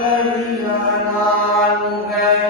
Maria Nangen